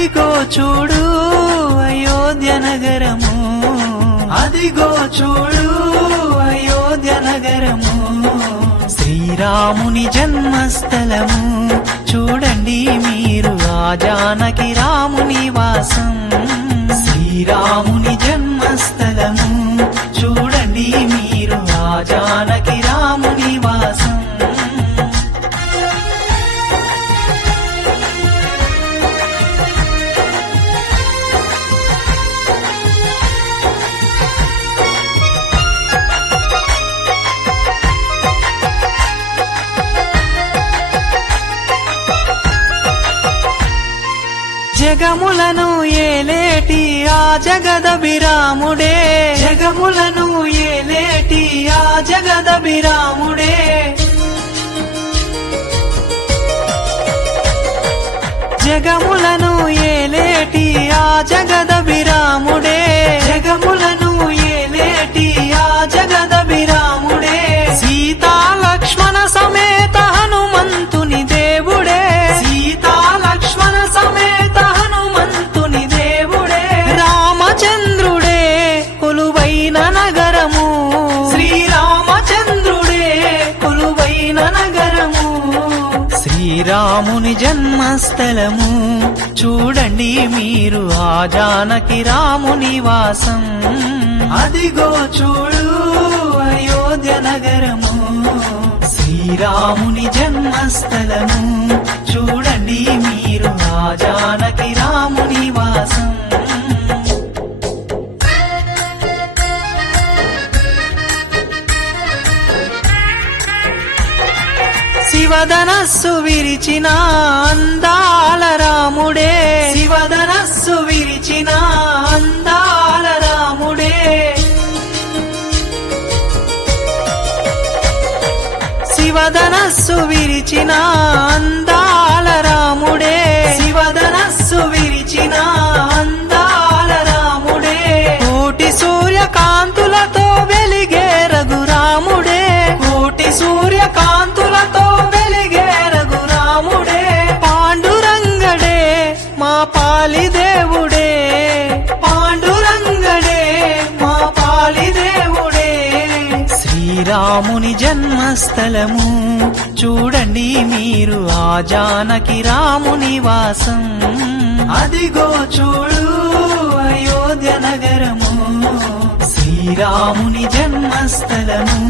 అదిగో చూడు అయోధ్య నగరము, అదిగో చూడు అయోధ్య నగరము, శ్రీరాముని జన్మస్థలము. చూడండి మీరు ఆ జానకి రాముని వాసం, శ్రీరాముని జన్మస్థలము. చూడండి మీరు ఆ జానకి రాముని వాసం. జగములను ఏలేటి ఆ జగదభిరాముడే, జగములను ఏలేటి ఆ జగదభిరాముడే, జగములను ఏలేటి ఆ జగదభిరాముడే, జగములను ఏలేటి ఆ జగదభిరాముడే, సీతా లక్ష్మణ సమేత హనుమంతుని దేవుడే, సీతా లక్ష్మణ సమేత హనుమంతుని దేవుడే, రామచంద్రుడే కొలువైన నగరము, శ్రీరామచంద్రుడే కొలువైన నగరము, శ్రీరాముని జన్మస్థలము. చూడండి మీరు ఆ జానకి రాముని వాసం, అదిగో చూడు అయోధ్య నగరము, శ్రీరాముని జన్మస్థలము. చూడండి మీరు ఆ జానకి రాముని వాసం. శివధనస్సు విరిచిన అందాల రాముడే, శివధనస్సు విరిచిన అందాల రాముడే, శివధనస్సు విరిచిన అందాల రాముడే, శివధనస్సు విరిచిన అందాల రాముడే, కోటి సూర్యకాంతులతో వెలిగే రఘురాముడే, కోటి సూర్యకాంతులతో వెలిగే రఘురాముడే, పాండురంగడే మా పాలి దేవుడే, పాండురంగడే మా పాలి దేవుడే, శ్రీరాముని జన్మస్థలము. చూడండి మీరు ఆ జానకి రాముని వాసం, అదిగో చూడు అయోధ్య నగరము, శ్రీరాముని జన్మస్థలము.